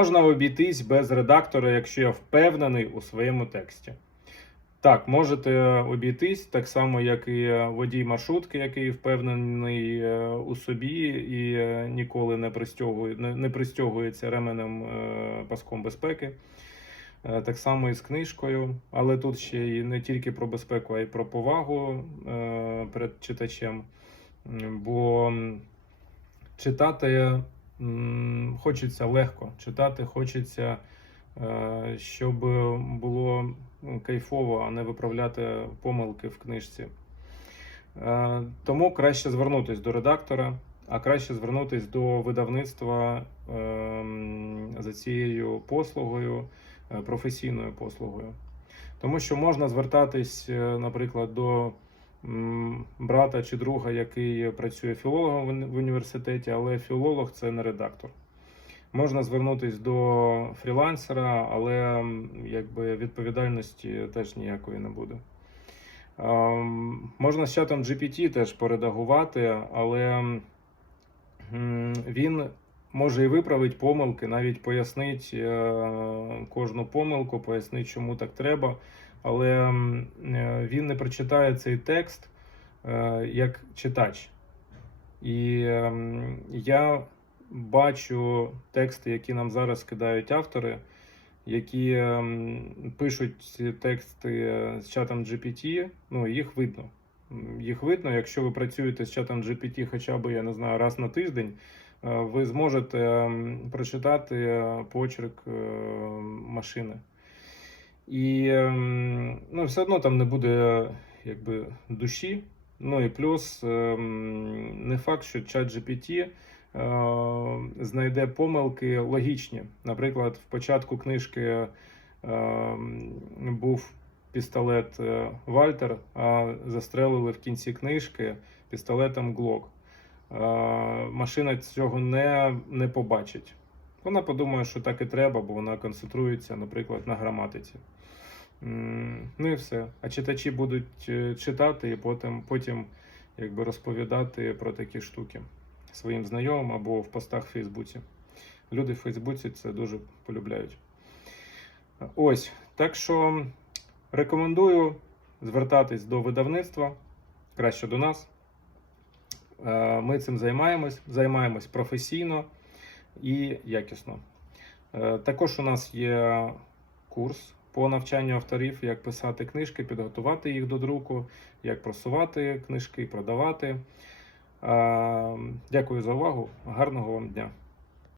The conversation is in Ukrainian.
Можна обійтись без редактора, якщо я впевнений у своєму тексті. Так, можете обійтись так само, як і водій маршрутки, який впевнений е, у собі і е, ніколи не пристягує, не, пристягується ременем е, паском безпеки. Е, Так само і з книжкою, але тут ще й не тільки про безпеку, а й про повагу е, перед читачем. Бо читати хочеться легко, читати хочеться, е, щоб було кайфово, а не виправляти помилки в книжці. Е, Тому краще звернутися до редактора, а краще звернутися до видавництва ем, за цією послугою, е, професійною послугою. Тому що можна звертатись, наприклад, до брата чи друга, який працює філологом в університеті, але філолог це не редактор. Можна звернутися до фрілансера, але якби відповідальності теж ніякої не буде. Ем, Можна з чатом GPT теж поредагувати, але він може і виправити помилки, навіть пояснить е, кожну помилку, пояснить, чому так треба. Але е, він не прочитає цей текст е, як читач. І ем, я бачу тексти, які нам зараз кидають автори, які ем, пишуть ці тексти з чатом GPT, ну їх видно. Їх видно, якщо ви працюєте з чатом GPT хоча б, я не знаю, раз на тиждень, е, ви зможете ем, прочитати е, почерк е, машини. І ем, ну, все одно там не буде якби, душі. Ну і плюс ем, не факт, що чат GPT знайде помилки логічні. Наприклад, в початку книжки був пістолет е, Вальтер, а застрелили в кінці книжки пістолетом Глок. Е, машина цього не, не побачить. Вона подумає, що так і треба, бо вона концентрується, наприклад, на граматиці. Ну і все. А читачі будуть е, читати і потім, потім якби розповідати про такі штуки своїм знайомим або в постах в Фейсбуці. Люди в Фейсбуці це дуже полюбляють. Ось. Так що рекомендую звертатись до видавництва, краще до нас. Е, Ми цим займаємось, займаємось професійно і якісно. Е, Також у нас є курс по навчанню авторів, як писати книжки, підготувати їх до друку, як просувати книжки, продавати. Е, Дякую за увагу. Гарного вам дня!